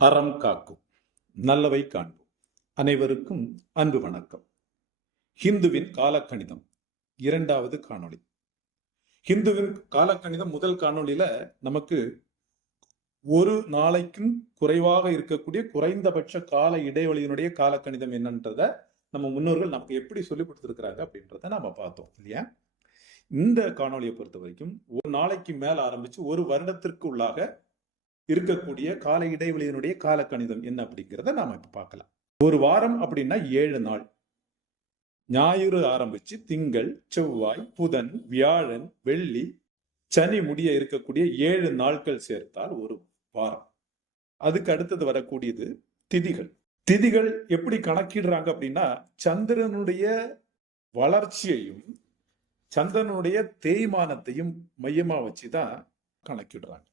அறம் காக்கும் நல்லவை காண்போம். அனைவருக்கும் அன்பு வணக்கம். ஹிந்துவின் காலக்கணிதம் இரண்டாவது காணொளி. ஹிந்துவின் காலக்கணிதம் முதல் காணொளியில நமக்கு ஒரு நாளைக்கும் குறைவாக இருக்கக்கூடிய குறைந்தபட்ச கால இடைவெளியினுடைய காலக்கணிதம் என்னன்றத நம்ம முன்னோர்கள் நமக்கு எப்படி சொல்லி கொடுத்துருக்குறாங்க அப்படின்றத நம்ம பார்த்தோம் இல்லையா? இந்த காணொளியை பொறுத்த வரைக்கும் ஒரு நாளைக்கு மேல ஆரம்பிச்சு ஒரு வருடத்திற்கு உள்ளாக இருக்கக்கூடிய கால இடைவெளியினுடைய காலக்கணிதம் என்ன அப்படிங்கிறத நாம இப்ப பார்க்கலாம். ஒரு வாரம் அப்படின்னா ஏழு நாள். ஞாயிறு ஆரம்பிச்சு திங்கள் செவ்வாய் புதன் வியாழன் வெள்ளி சனி முடிய இருக்கக்கூடிய ஏழு நாட்கள் சேர்த்தால் ஒரு வாரம். அதுக்கு அடுத்தது வரக்கூடியது திதிகள். திதிகள் எப்படி கணக்கிடுறாங்க அப்படின்னா சந்திரனுடைய வளர்ச்சியையும் சந்திரனுடைய தேய்மானத்தையும் மையமா வச்சுதான் கணக்கிடுறாங்க.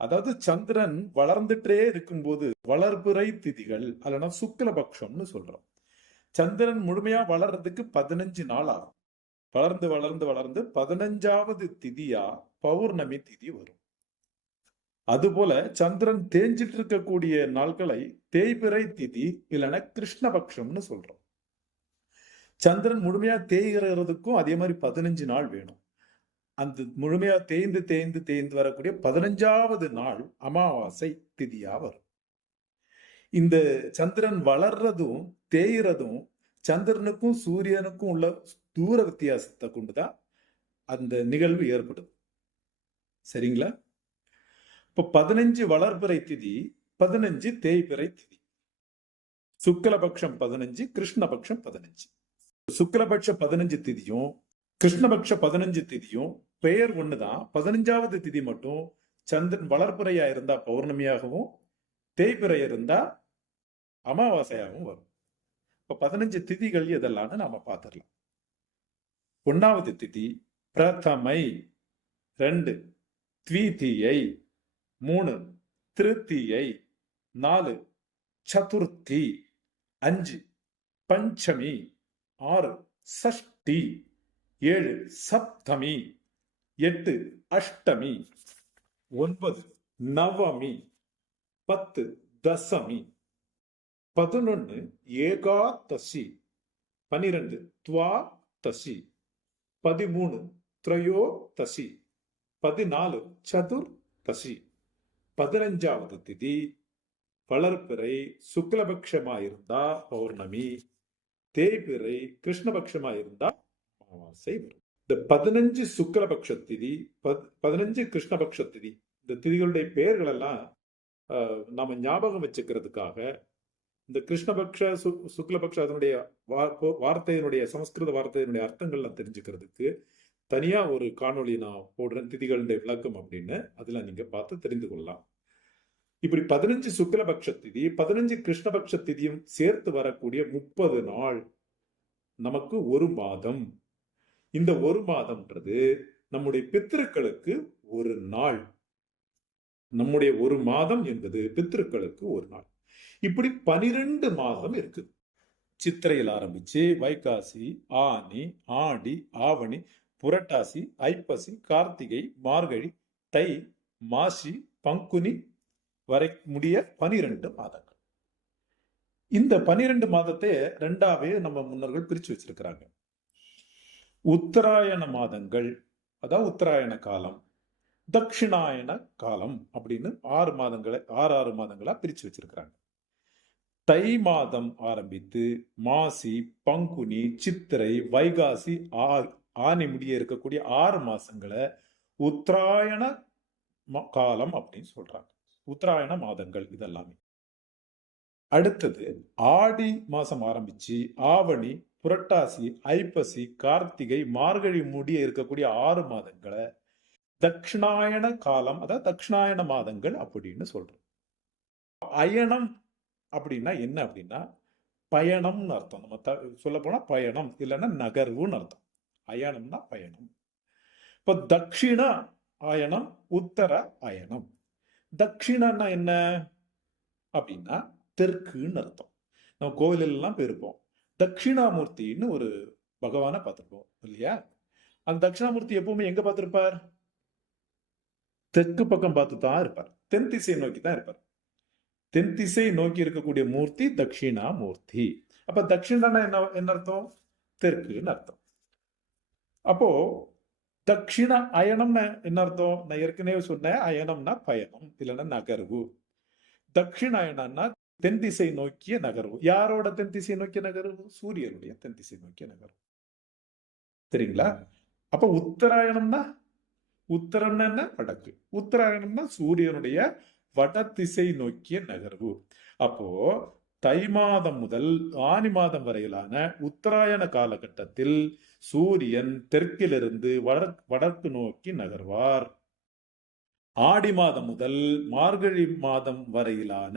அதாவது சந்திரன் வளர்ந்துட்டே இருக்கும்போது வளர்பிறை திதிகள் அல்லனா சுக்லபக்ஷம்னு சொல்றோம். சந்திரன் முழுமையா வளர்றதுக்கு பதினஞ்சு நாள் ஆகும். வளர்ந்து வளர்ந்து வளர்ந்து பதினஞ்சாவது திதியா பௌர்ணமி திதி வரும். அதுபோல சந்திரன் தேஞ்சிட்டு இருக்கக்கூடிய நாட்களை தேய்பிறை திதி இல்லைன்னா கிருஷ்ணபக்ஷம்னு சொல்றோம். சந்திரன் முழுமையா தேய்கிறதுக்கும் அதே மாதிரி பதினஞ்சு நாள் வேணும். அந்த முழுமையா தேய்ந்து தேய்ந்து தேய்ந்து வரக்கூடிய பதினஞ்சாவது நாள் அமாவாசை திதியா வரும். இந்த சந்திரன் வளர்றதும் தேயிறதும் சந்திரனுக்கும் சூரியனுக்கும் உள்ள தூர வித்தியாசத்தை கொண்டுதான் அந்த நிகழ்வு ஏற்படுது. சரிங்களா? இப்போ பதினஞ்சு வளர்பிறை திதி பதினஞ்சு தேய்பிறை திதி. சுக்லபக்ஷம் பதினஞ்சு கிருஷ்ணபக்ஷம் பதினஞ்சு. சுக்லபக்ஷ பதினஞ்சு திதியும் கிருஷ்ணபக்ஷ பதினஞ்சு திதியும் பெயர் ஒண்ணுதான். பதினஞ்சாவது திதி மட்டும் சந்திரன் வளர்ப்புறையா இருந்தா பௌர்ணமியாகவும் தேய்பிறை இருந்தா அமாவாசையாகவும் வரும். இப்ப பதினஞ்சு திதிகள் எதெல்லாம்னு நாம பார்த்துடலாம் ஒன்னாவது திதி பிரதமை. ரெண்டு த்வீதியை. மூணு திருத்தியை. நாலு சதுர்த்தி. அஞ்சு பஞ்சமி. ஆறு சஷ்டி. ஏழு சப்தமி. எட்டு அஷ்டமி. ஒன்பது நவமி. பத்து தசமி. பதினொன்று ஏகாதசி. பனிரெண்டு துவா தசி பதிமூணு திரையோதசி. பதினாலு சதுர்தசி. பதினஞ்சாவது திதி. வளர்பிறை சுக்லபக்ஷமா இருந்தா பௌர்ணமி. தேய்பிறை கிருஷ்ணபக்ஷமா இருந்தா அமாவாசை வரும். இந்த பதினஞ்சு சுக்லபக்ஷ திதி பதினஞ்சு கிருஷ்ணபக்ஷ திதி இந்த திதிகளுடைய பெயர்களெல்லாம் நாம் ஞாபகம் வச்சுக்கிறதுக்காக இந்த கிருஷ்ணபக்ஷ சு சுக்லபக்ஷ அதனுடைய வார்த்தையினுடைய சமஸ்கிருத வார்த்தையினுடைய அர்த்தங்கள்லாம் தெரிஞ்சுக்கிறதுக்கு தனியாக ஒரு காணொளி நான் போடுறேன் திதிகளுடைய விளக்கம் அப்படின்னு. அதில் நீங்கள் பார்த்து தெரிந்து கொள்ளலாம். இப்படி பதினஞ்சு சுக்லபக்ஷ திதி பதினஞ்சு கிருஷ்ணபக்ஷ திதியும் சேர்த்து வரக்கூடிய முப்பது நாள் நமக்கு ஒரு மாதம். இந்த ஒரு மாதம்ன்றது நம்முடைய பித்திருக்களுக்கு ஒரு நாள். நம்முடைய ஒரு மாதம் என்பது பித்திருக்களுக்கு ஒரு நாள். இப்படி பனிரெண்டு மாதம் இருக்கு சித்திரையில் ஆரம்பிச்சு வைகாசி ஆனி ஆடி ஆவணி புரட்டாசி ஐப்பசி கார்த்திகை மார்கழி தை மாசி பங்குனி வரை முடிய பனிரெண்டு மாதங்கள். இந்த பனிரெண்டு மாதத்தை ரெண்டாவே நம்ம முன்னோர்கள் பிரிச்சு வச்சிருக்கிறாங்க. உத்தராயண மாதங்கள் அதாவது உத்தராயண காலம் தட்சிணாயன காலம் அப்படின்னு ஆறு மாதங்களை ஆறு ஆறு மாதங்களா பிரிச்சு வச்சிருக்கிறாங்க. தை மாதம் ஆரம்பித்து மாசி பங்குனி சித்திரை வைகாசி ஆனி முடிய இருக்கக்கூடிய ஆறு மாசங்களை உத்தராயண காலம் அப்படின்னு சொல்றாங்க. உத்தராயண மாதங்கள் இதெல்லாமே. அடுத்தது ஆடி மாசம் ஆரம்பிச்சு ஆவணி புரட்டாசி ஐப்பசி கார்த்திகை மார்கழி முடிய இருக்கக்கூடிய ஆறு மாதங்களை தட்சிணாயன காலம் அதாவது தட்சிணாயன மாதங்கள் அப்படின்னு சொல்றோம். அயனம் அப்படின்னா என்ன அப்படின்னா பயணம்னு அர்த்தம். நம்ம த சொல்ல போனா பயணம் இல்லைன்னா நகர்வுன்னு அர்த்தம். அயனம்னா பயணம். இப்போ தட்சிண அயனம் உத்தர அயனம் தட்சிணன்னா என்ன? அப்படின்னா தெற்குன்னு அர்த்தம். நம்ம கோவிலெல்லாம் போயிருப்போம். தட்சிணாமூர்த்தின்னு ஒரு பகவானை பார்த்துருப்போம் இல்லையா? அந்த தட்சிணாமூர்த்தி எப்பவுமே எங்க பார்த்துருப்பார்? தெற்கு பக்கம் பார்த்து தான் இருப்பார். தென் திசையை நோக்கி தான் இருப்பார். தென் திசை நோக்கி இருக்கக்கூடிய மூர்த்தி தட்சிணாமூர்த்தி. அப்ப தட்சிணானா என்ன என்ன அர்த்தம்? தெற்குன்னு அர்த்தம். அப்போ தட்சிண அயனம்னு என்ன அர்த்தம்? நான் ஏற்கனவே சொன்னேன் அயனம்னா பயணம் இல்லைன்னா நகர்வு. தட்சிணாயனம்னா தென் திசை நோக்கிய நகர்வு. யாரோட தென் திசை நோக்கிய நகர்வு? சூரியனுடைய தென் திசை நோக்கிய நகர்வு. சரிங்களா அப்ப உத்தராயணம்னா? உத்தரம்னா என்ன? வடக்கு. உத்தராயணம்னா சூரியனுடைய வட திசை நோக்கிய நகர்வு. அப்போ தை மாதம் முதல் ஆனி மாதம் வரையிலான உத்தராயண காலகட்டத்தில் சூரியன் தெற்கிலிருந்து வடக்கு வடக்கு நோக்கி நகர்வார். ஆடி மாதம் முதல் மார்கழி மாதம் வரையிலான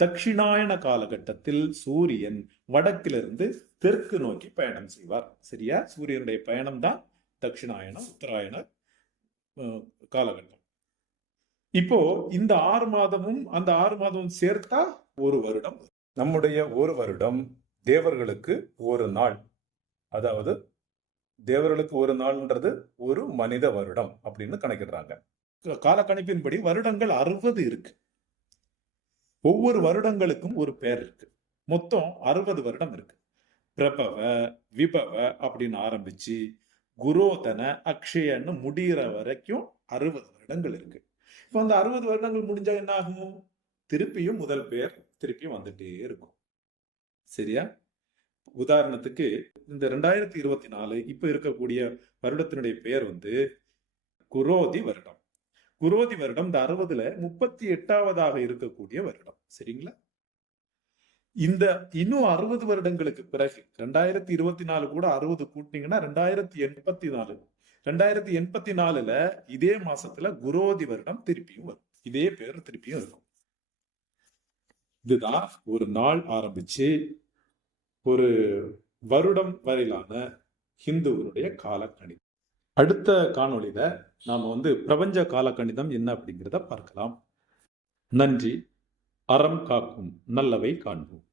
தட்சிணாயன காலகட்டத்தில் சூரியன் வடக்கிலிருந்து தெற்கு நோக்கி பயணம் செய்வார். சரியா? சூரியனுடைய பயணம் தான் தட்சிணாயனம் உத்தராயண காலகட்டம். இப்போ இந்த ஆறு மாதமும் அந்த ஆறு மாதமும் சேர்த்தா ஒரு வருடம். நம்முடைய ஒரு வருடம் தேவர்களுக்கு ஒரு நாள். அதாவது தேவர்களுக்கு ஒரு நாள்ன்றது ஒரு மனித வருடம் அப்படின்னு கணக்கிடுறாங்க. காலக்கணிப்பின்படி வருடங்கள் அறுபது இருக்கு. ஒவ்வொரு வருடங்களுக்கும் ஒரு பேர் இருக்கு. மொத்தம் அறுபது வருடம் இருக்கு. பிரபவ விபவ அப்படின்னு ஆரம்பிச்சு குரோதன அக்ஷயன்னு முடிகிற வரைக்கும் அறுபது வருடங்கள் இருக்கு. இப்போ அந்த அறுபது வருடங்கள் முடிஞ்சா என்ன ஆகும்? திருப்பியும் முதல் பேர் திருப்பியும் வந்துட்டே இருக்கும். சரியா? உதாரணத்துக்கு இந்த ரெண்டாயிரத்தி இருபத்தி நாலு இப்போ இருக்கக்கூடிய வருடத்தினுடைய பெயர் வந்து குரோதி வருடம். குரோதி வருடம் இந்த அறுபதுல முப்பத்தி எட்டாவதாக இருக்கக்கூடிய வருடம். சரிங்களா? இந்த இன்னும் அறுபது வருடங்களுக்கு பிறகு ரெண்டாயிரத்தி இருபத்தி நாலு கூட அறுபது கூட்டினீங்கன்னா ரெண்டாயிரத்தி எண்பத்தி நாலு. ரெண்டாயிரத்தி எண்பத்தி நாலுல இதே மாசத்துல குரோதி வருடம் திருப்பியும் வரும். இதே பேர் திருப்பியும் இருக்கும். இதுதான் ஒரு நாள் ஆரம்பிச்சு ஒரு வருடம் வரையிலான ஹிந்துவனுடைய காலக்கணி அடுத்த காணொளியில நாம வந்து பிரபஞ்ச காலக்கணிதம் என்ன அப்படிங்கிறத பார்க்கலாம். நன்றி. அறம் காக்கும் நல்லவை காண்போம்.